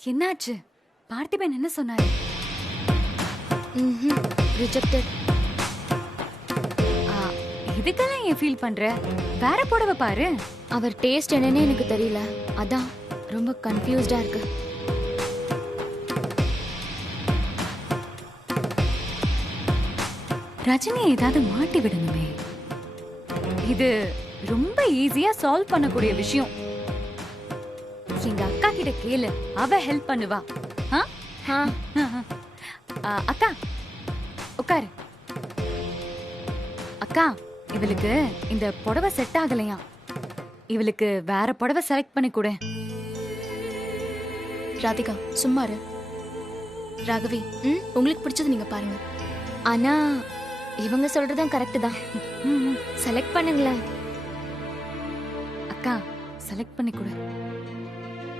என்னாச்சு? பார்த்திபன் என்ன சொன்னாரு? ரிஜெக்டட். இதுக்கெல்லாம் ஏன் ஃபீல் பண்ற? வேற புடவை பாரு. அவர் டேஸ்ட் என்னன்னு எனக்கு தெரியல, அதான் ரொம்ப கன்ஃபியூஸ்டா இருக்கு. ரஜினி ஏதாவது மாட்டி விடணுமே. இது ரொம்ப ஈஸியா சால்வ் பண்ணக்கூடிய விஷயம். எங்க அக்கா கிட்ட கேளு, அவ ஹெல்ப் பண்ணுவா. அக்கா உட்காரு. அக்கா, இவளுக்கு இந்த புடவை செட் ஆகலையா? இவளுக்கு வேற புடவை செலக்ட் பண்ணி கொடு. ராதிகா சும்மா இரு. ராகவி, உங்களுக்கு பிடிச்சது நீங்க பாருங்க. ஆனா இவங்க சொல்றதும் கரெக்ட் தான். செலக்ட் பண்ணுங்களேன். அக்கா செலக்ட் பண்ணி கொடு.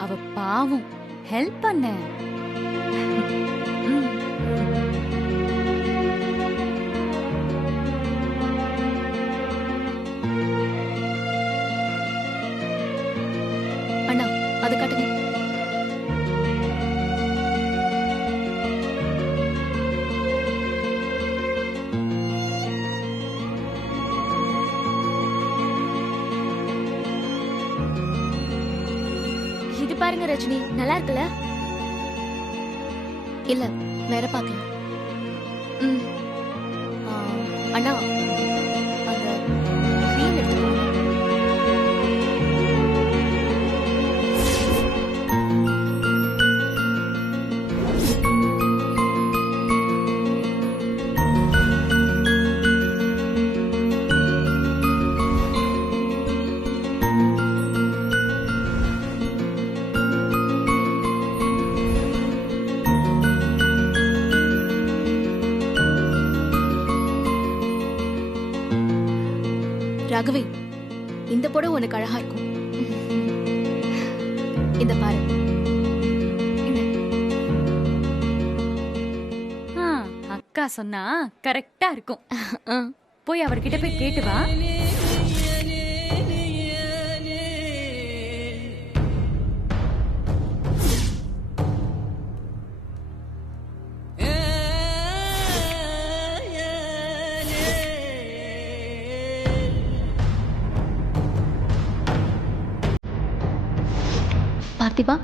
அவ பாவம், ஹெல்ப் பண்ண. அண்ணா அது காட்டுங்க. இது பாருங்க ரஜினி, நல்லா இருக்குல்ல? இல்ல வேற பாக்கலாம். அண்ணா அந்த கிரீம் எடுத்துக்கோங்க. ராகவி, இந்த புடவை உனக்கு அழகா இருக்கும். இந்த பாரு. அக்கா சொன்னா கரெக்டா இருக்கும். போய் அவர்கிட்ட போய் கேட்டு வா. பார்த்திபா,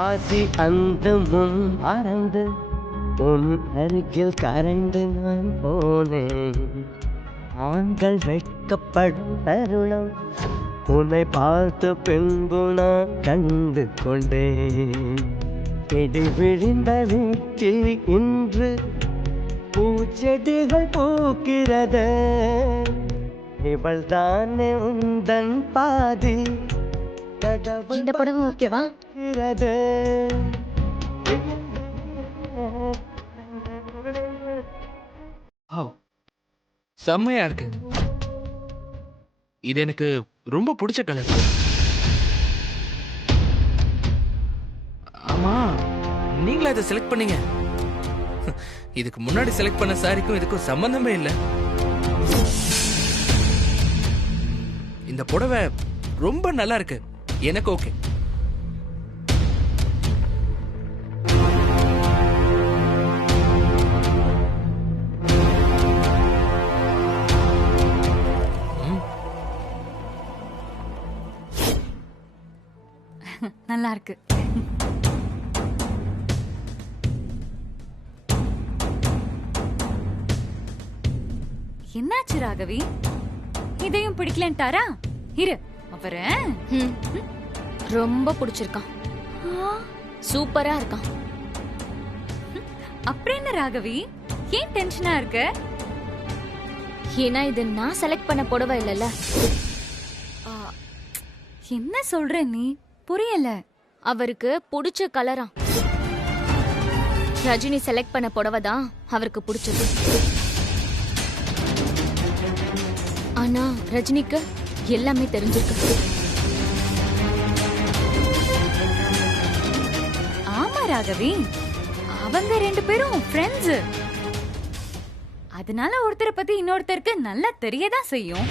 ஆசி அந்த முன் அறந்து உன் அருகில் கரைந்து நான் போனேன். ஆண்கள் வெட்கப்படும் தருணம் உன்னை பார்த்த பின்பு நான் கண்டு கொண்டேன். இடி விழுந்த வீட்டில் இன்று பூச்செடிகள் பூக்கிறது. இவள் தானே உந்தன் பாதி. இந்த புடவை ஓகேவா? செம்மையா இருக்கு. இது எனக்கு ரொம்ப பிடிச்ச கலர். ஆமா, நீங்களா இதை செலக்ட் பண்ணீங்க? இதுக்கு முன்னாடி செலக்ட் பண்ண சாரிக்கும் இதுக்கும் சம்பந்தமே இல்லை. இந்த புடவை ரொம்ப நல்லா இருக்கு. எனக்கு ஓகே. நல்லா இருக்கு. என்னாச்சு ராகவி? இதையும் பிடிக்கலன்ட்டாரா? இரு, அவர ரொம்ப பிடிச்சிருக்கான். சூப்பரா இருக்கான். அப்புறம் என்ன ராகவி, ஏன் டென்ஷனா இருக்க? ஏன்னா இது நான் செலக்ட் பண்ண புடவை இல்லைல்ல. என்ன சொல்ற நீ? புரியல. அவருக்கு பிடிச்ச கலரா. ரஜினி செலக்ட் பண்ண புடவை தான் அவருக்கு பிடிச்சது. ஆனா ரஜினிக்கு எல்லாமே தெரிஞ்சிருக்கு. ஆமா ராகவி, அவங்க ரெண்டு பேரும் ஃப்ரெண்ட்ஸ். அதனால ஒருத்தரை பத்தி இன்னொருத்தருக்கு நல்லா தெரியதான் செய்யும்.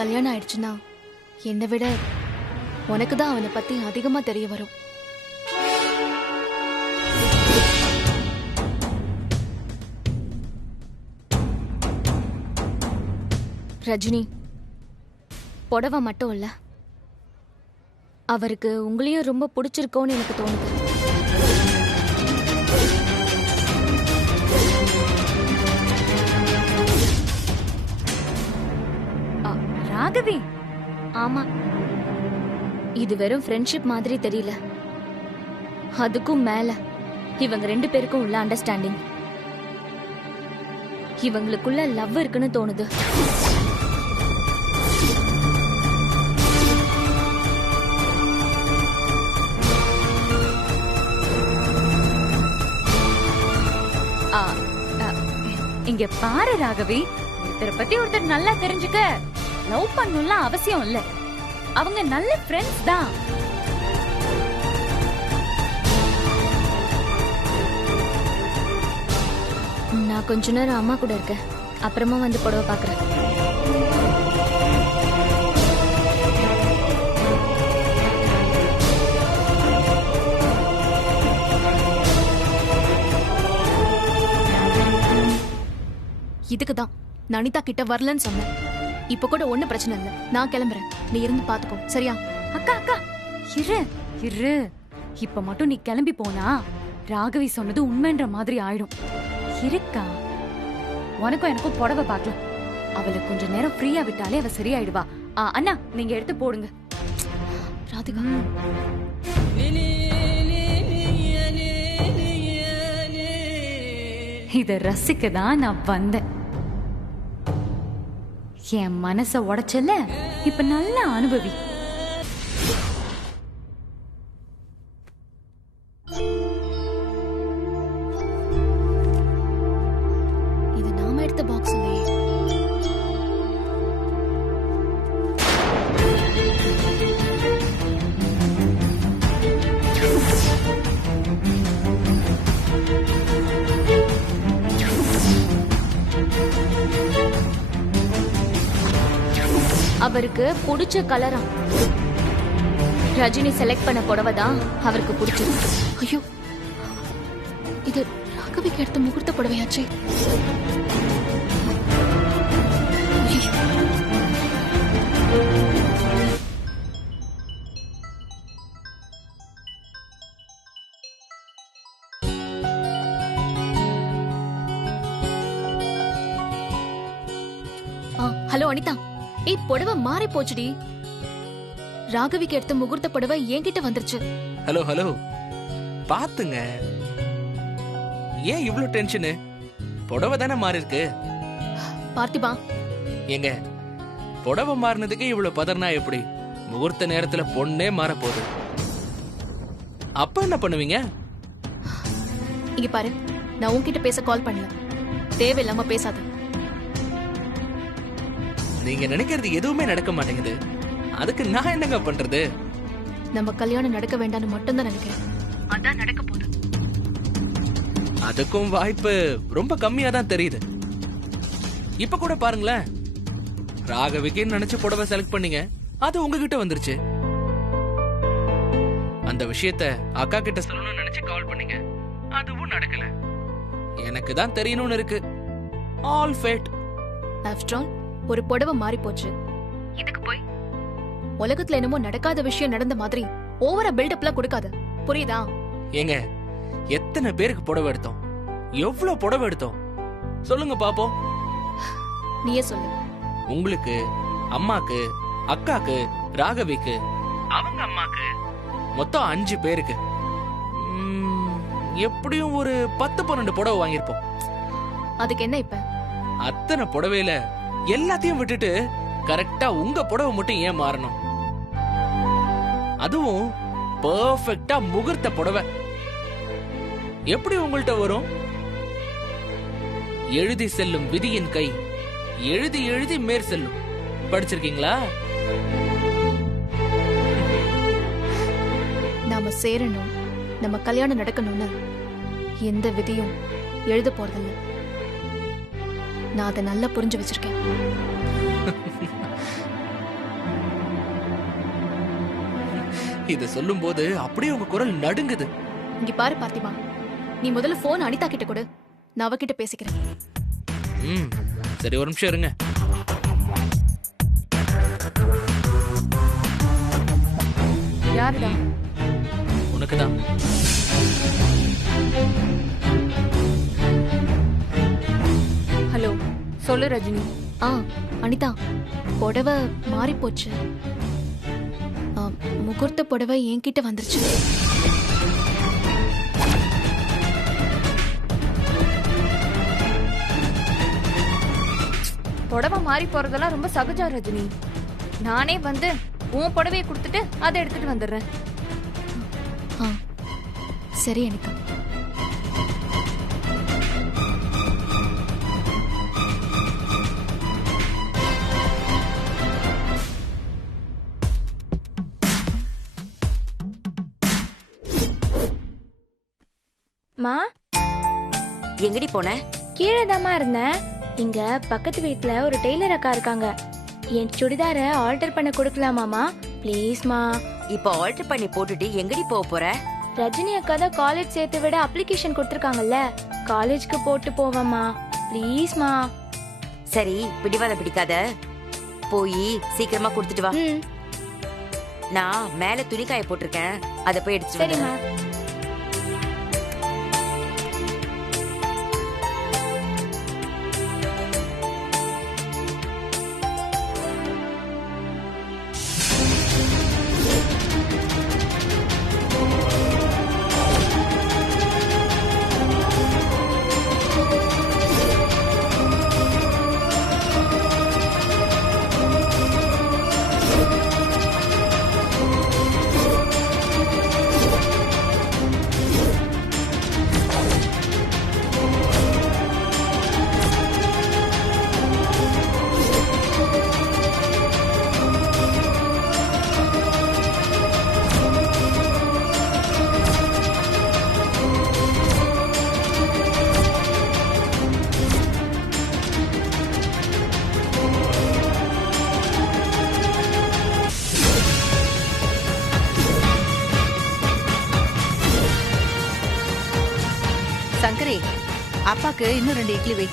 கல்யாணம் ஆயிடுச்சுன்னா என்னை விட உனக்கு தான் அவனை பத்தி அதிகமா தெரிய வரும். ரஜினி, புடவை மட்டும் இல்ல, அவருக்கு உங்களையும் ரொம்ப பிடிச்சிருக்கோன்னு எனக்கு தோணுது. ராகவி, ஆமா, இது வெறும் ஃப்ரெண்ட்ஷிப் மாதிரி தெரியல. அதுக்கும் மேல இவங்க 2 பேருக்கும் உள்ள அண்டர்ஸ்டாண்டிங், இவங்களுக்குள்ள லவ் இருக்குன்னு தோணுது. ஆ, ஆ, இங்க பாரு ராகவி, ஒருத்தரை பத்தி ஒருத்தர் நல்லா தெரிஞ்சுக்க லவ் பண்ணணும்லாம் அவசியம் இல்ல. அவங்க நல்ல ஃப்ரெண்ட்ஸ் தான். நான் கொஞ்ச நேரம் அம்மா கூட இருக்கேன், அப்புறமா வந்து புடவை பாக்குறேன். இதுக்குதான் நான் அனிதா கிட்ட வரலன்னு சொன்னேன். இப்ப கூட ஒண்ணும் பிரச்சனை இல்ல, நான் கிளம்புறேன், நீ இருந்து பாத்துக்கோ, சரியா? அக்கா அக்கா இரு இரு, இப்ப மட்டும் நீ கிளம்பி போனா ராகவி சொன்னது உண்மைன்ற மாதிரி ஆயிடும். இருக்கா, உனக்கும் எனக்கும் புடவை பார்க்கலாம். அவளை கொஞ்ச நேரம் ஃப்ரீயா விட்டாலே அவ சரியாயிடுவா. அண்ணா, நீங்க எடுத்து போடுங்க. ராதிகா, இத ரசிக்க தான் நான் வந்தேன். என் மனச உடைச்சல, இப்ப நல்லா அனுபவி. இது நாம எடுத்த பாக்ஸ் இல்லையே. அவருக்கு பிடிச்ச கலரா ரஜினி செலக்ட் பண்ண புடவை தான் அவருக்கு பிடிச்சது. ஐயோ, இது ராகவிக்கு எடுத்த முகூர்த்த புடவையாச்சே. ஹலோ அனிதா, ஏய் புடவை மாறி போச்சுடி. ராகவிக்கு எடுத்த முகூர்த்த புடவை என்கிட்ட வந்துருச்சு. ஹலோ ஹலோ, பாத்துங்க, ஏன் இவ்ளோ டென்ஷனு? புடவை தானே மாறி இருக்கு. பார்த்திபா, ஏங்க, புடவை மாறினதுக்கு இவ்வளவு பதறனா எப்படி? முகூர்த்த நேரத்துல பொண்ணே மாற போகுது. அப்ப என்ன பண்ணுவீங்க? இங்க பாரு, நான் உன்கிட்ட பேச கால் பண்ணல, தேவையில்லாம பேசாத. நீங்க நினைக்கிறது எதுவுமே நடக்க மாட்டேங்குது, அதுக்கு நான் என்னங்க பண்றது? நம்ம கல்யாணம் நடக்க வேண்டாம்னு மட்டும்தான் நினைக்கிறேன். அதான் நடக்க போகுது. அதுக்கும் வாய்ப்பு ரொம்ப கம்மியா தான் தெரியுது. இப்ப கூட பாருங்களேன், ராகவிக்கு நினைச்சு புடவை செலக்ட் பண்ணீங்க, அது உங்ககிட்ட வந்துருச்சு. அந்த விஷயத்த அக்கா கிட்ட சொல்லணும்னு நினைச்சு கால் பண்ணீங்க, அதுவும் நடக்கல. எனக்கு தான் தெரியணும்னு இருக்கு. All fate. ஆஃப்டர் ஆல் ஒரு புடவை மாறி போச்சு, இதுக்கு போய் உலகத்துல என்னமோ நடக்காத விஷயம் நடந்த மாதிரி ஓவரா பில்டப்லாம் கொடுக்காத, புரியுதா? ஏங்க, எத்தனை பேருக்கு புடவை எடுத்தோம்? எவ்வளவு புடவை எடுத்தோம் சொல்லுங்க பாப்போம். நீயே சொல்லு. உங்களுக்கு, அம்மாக்கு, அக்காக்கு, ராகவிக்கு, அவங்க அம்மாக்கு, மொத்தம் 5 பேருக்கு எப்படியும் ஒரு 10-12 புடவை வாங்கியிருப்போம். அதுக்கு என்ன இப்ப? அத்தனை புடவையில எல்லாத்தையும் விட்டுட்டு கரெக்டா உங்க புடவை மட்டும் ஏன் மாறணும்? அதுவும் பெர்ஃபெக்ட்டா முகூர்த்த புடவை எப்படி உங்கள்ட்ட வரும்? எழுதி செல்லும் விதியின் கை எழுதி எழுதி மேற் செல்லும். படிச்சிருக்கீங்களா? நாம சேரணும், நம்ம கல்யாணம் நடக்கணும்னு எந்த விதியும் எழுத போறதில்ல. நான் அதை நல்லா புரிஞ்சு வச்சிருக்கேன். இத சொல்லும் போது அப்படியே உங்க குரல் நடுங்குது. இங்க பாரு பார்த்திமா, நீ முதல்ல போன் அனிதா கிட்ட கொடு, நான் அவகிட்ட பேசிக்கிறேன். சரி, ஒரு நிமிஷம் இருங்க. யாருடா? உனக்குதான். ஹலோ, சொல்லு ரஜினி. அனிதா, புடவை மாறி போச்சு. முகூர்த்த புடவை என்கிட்ட வந்துருச்சு. புடவை மாறி போறதெல்லாம் ரொம்ப சகஜம் ரஜினி. நானே வந்து உன் புடவையை கொடுத்துட்டு அதை எடுத்துட்டு வந்துடுறேன். சரி அனிதா. மா, எங்கடி போன? கீழே தாமா இருந்தேன். இங்க பக்கத்து வீட்ல ஒரு டெய்லர் அக்கா இருக்காங்க. என் சுடிதார ஆல்டர் பண்ண கொடுக்கலாமாமா? ப்ளீஸ்மா. இப்ப ஆல்டர் பண்ணி போட்டுட்டு எங்கடி போக போற? ரஜினி அக்கா தான் காலேஜ் சேர்த்து விட அப்ளிகேஷன் கொடுத்துருக்காங்கல்ல, காலேஜ்க்கு போட்டு போவம்மா. ப்ளீஸ்மா. சரி, பிடிவாத பிடிக்காத, போய் சீக்கிரமா கொடுத்துட்டு வா. நான் மேல துணிக்காய போட்டிருக்கேன், அத போய் எடுத்துட்டு சரிம்மா. சங்கரி, அப்பாக்கு இன்னும் 2 இட்லி வை.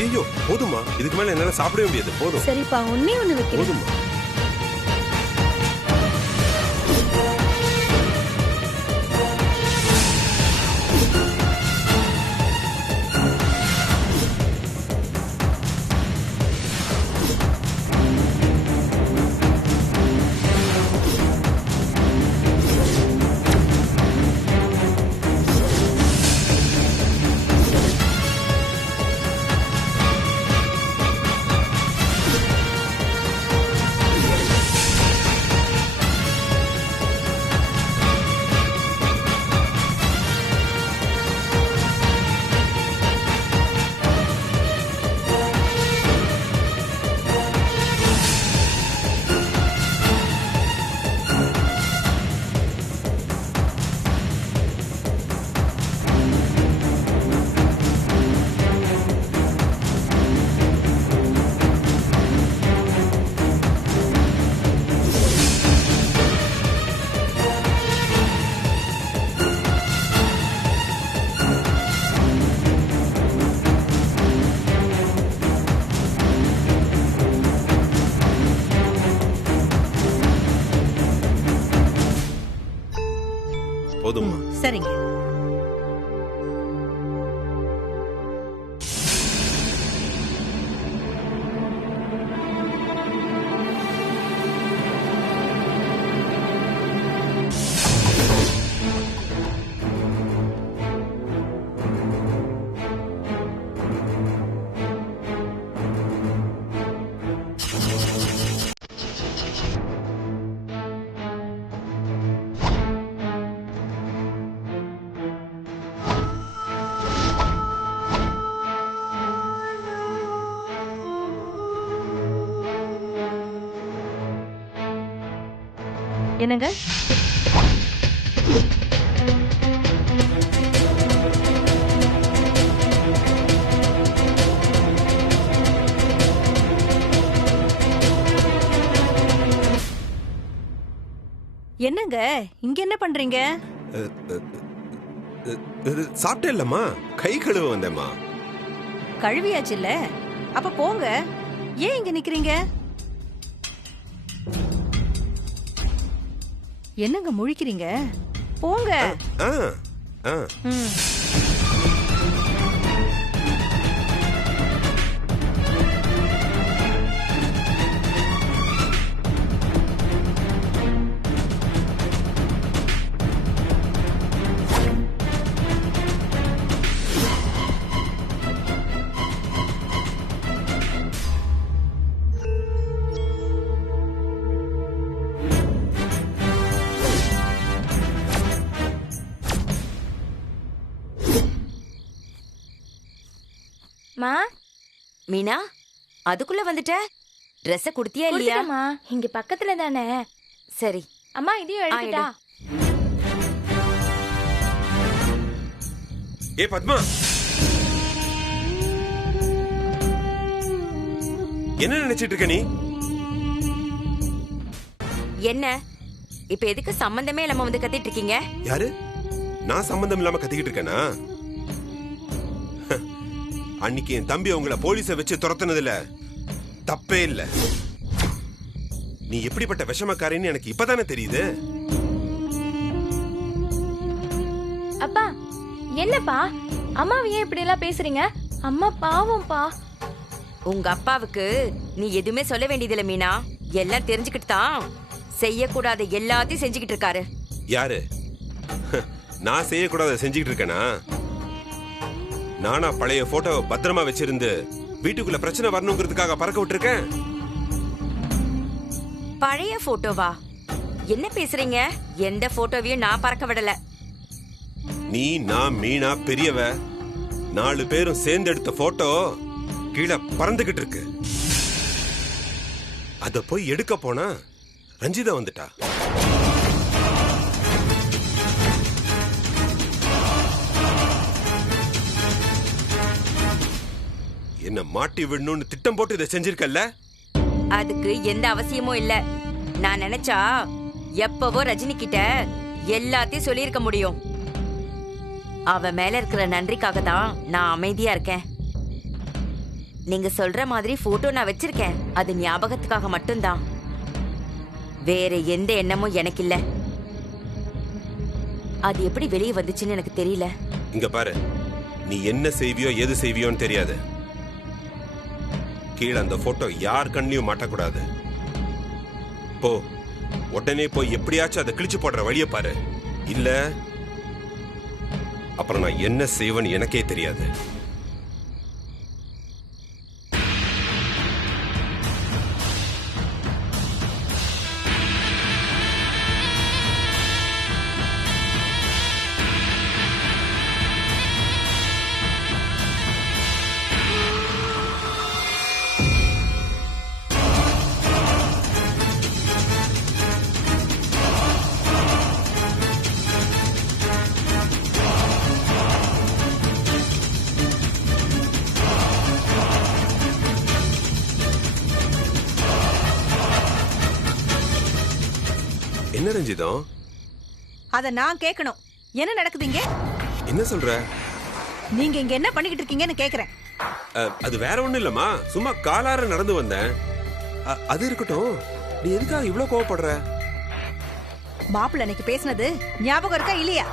ஐயோ போதுமா, இதுக்கு மேல என்னால சாப்பிடவே முடியாது. போதும். சரிப்பா, ஒண்ணே ஒண்ணு வைக்கிறேன். போதுமா. போதுமா. சரிங்க. என்னங்க? என்னங்க இங்க என்ன பண்றீங்க? சாப்பிட்டே இல்லம்மா, கை கழுவ வந்தேம்மா. கழுவியாச்சு இல்ல, அப்ப போங்க. ஏன் இங்க நிக்கிறீங்க? என்னங்க முழிக்கிறீங்க? போங்க. ஆ, ஆ. ம். மா மீனா, அதுக்குள்ள வந்துட்ட? ட்ரெஸ்ஸ குடுத்தியா இல்லையா? குடுத்துட்டேம்மா, இங்க பக்கத்துல தானே. சரி. அம்மா இதையும் எடுத்துட்டா. ஏ பத்மா, என்ன நினைச்சிட்டு இருக்க நீ? என்ன இப்ப எதுக்கு சம்பந்தமே இல்லாம வந்து கத்திட்டு இருக்கீங்க? யாரு? நான் சம்பந்தம் இல்லாம கத்திக்கிட்டு இருக்கேனா? அன்னைக்கு என் தம்பி உங்களை போலீஸ வச்சு துரத்துனதுல தப்பே இல்ல. நீ எப்படிப்பட்ட விஷமக்காரின்னு எனக்கு இப்பதானே தெரியுது. அப்பா என்னப்பா, அம்மாவை ஏன் இப்படி எல்லாம் பேசுறீங்க? அம்மா பாவம்பா. உங்க அப்பாவுக்கு நீ எதுவுமே சொல்ல வேண்டியதில்ல மீனா. எல்லாம் தெரிஞ்சுக்கிட்டு தான் செய்யக்கூடாத எல்லாத்தையும் செஞ்சுக்கிட்டு இருக்காரு. யாரு? நான் செய்யக்கூடாத செஞ்சுக்கிட்டு இருக்கேனா? நானா பழைய போட்டோ பத்திரமா வச்சிருந்து வீட்டுக்குள்ள பிரச்சனை வரணுங்கிறதுக்காக பறக்க விட்டுருக்கேன்? பழைய போட்டோவா? என்ன பேசுறீங்க? எந்த போட்டோவையும் நான் பறக்க விடல. நீ, நான், மீனா, பெரியவ 4 பேரும் சேர்ந்து எடுத்த போட்டோ கீழே பறந்துகிட்டு இருக்கு. அத போய் எடுக்க போனா ரஞ்சிதா வந்துட்டா. என்ன மாட்டி விடணும்னு திட்டம் போட்டு இதை செஞ்சிருக்கல்ல? அதுக்கு எந்த அவசியமும் இல்ல. நான் நினைச்சா எப்பவோ ரஜினி கிட்ட எல்லாத்தையும் சொல்லியிருக்க முடியும். அவ மேல இருக்கிற நன்றிக்காக தான் நான் அமைதியா இருக்கேன். நீங்க சொல்ற மாதிரி போட்டோ நான் வச்சிருக்கேன். அது ஞாபகத்துக்காக மட்டும்தான். வேற எந்த எண்ணமும் எனக்கு இல்ல. அது எப்படி வெளியே வந்துச்சுன்னு எனக்கு தெரியல. இங்க பாரு, நீ என்ன செய்வியோ எது செய்வியோன்னு தெரியாது. கீழே அந்த போட்டோ யார் கண்ணிலையும் மாட்டக்கூடாது. போ, உடனே போய் எப்படியாச்சும் அதை கிழிச்சு போடுற வழிய பாரு. இல்ல அப்புறம் நான் என்ன செய்வேன்னு எனக்கே தெரியாது. என்ன ரஞ்சிதம்? அத நான் கேட்கணும். என்ன நடக்குதுங்க? என்ன சொல்ற? நீங்க இங்க என்ன பண்ணிக்கிட்டு இருக்கீங்கன்னு கேக்குறேன். அது வேற ஒண்ணும் இல்லம்மா, சும்மா காலார நடந்து வந்தேன். அது இருக்கட்டும், நீ எதுக்காக இவ்ளோ கோவப்படுற? மாப்பிள்ள அன்னைக்கு பேசினது ஞாபகம் இருக்கா இல்லையா?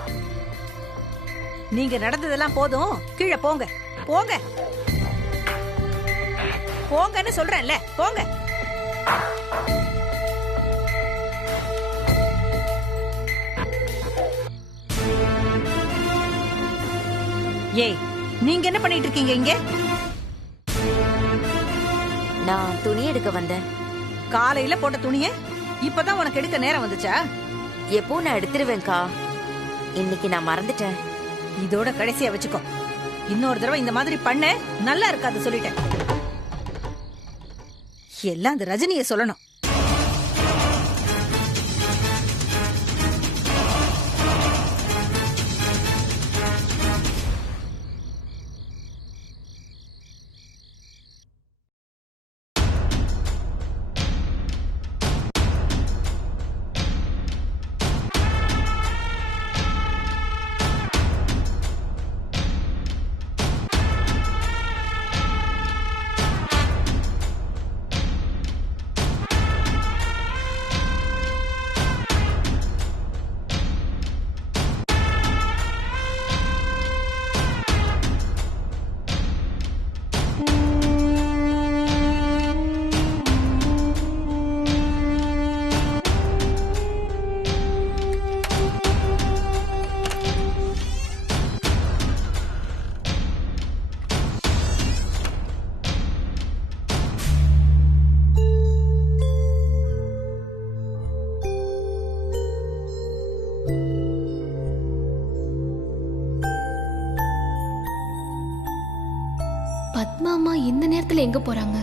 நீங்க நடந்ததெல்லாம் போதும், கீழே போங்க. போங்க போங்கன்னு சொல்றேன்ல, போங்க. ஏய், நீங்க என்ன பண்ணிட்டு இருக்கீங்க இங்க? நான் துணி எடுக்க வந்தேன். காலையில போட்ட துணிய இப்பதான் உனக்கு எடுக்க நேரம் வந்துச்சா? எப்போ நான் எடுத்துருவேன்க்கா. இன்னைக்கு நான் மறந்துட்டேன். இதோட கடைசியா வச்சுக்கோ. இன்னொரு தடவை இந்த மாதிரி பண்ண நல்லா இருக்காது சொல்லிட்டேன். எல்லாம் அந்த ரஜினியை சொல்லணும். அம்மா இந்த நேரத்துல எங்க போறாங்க?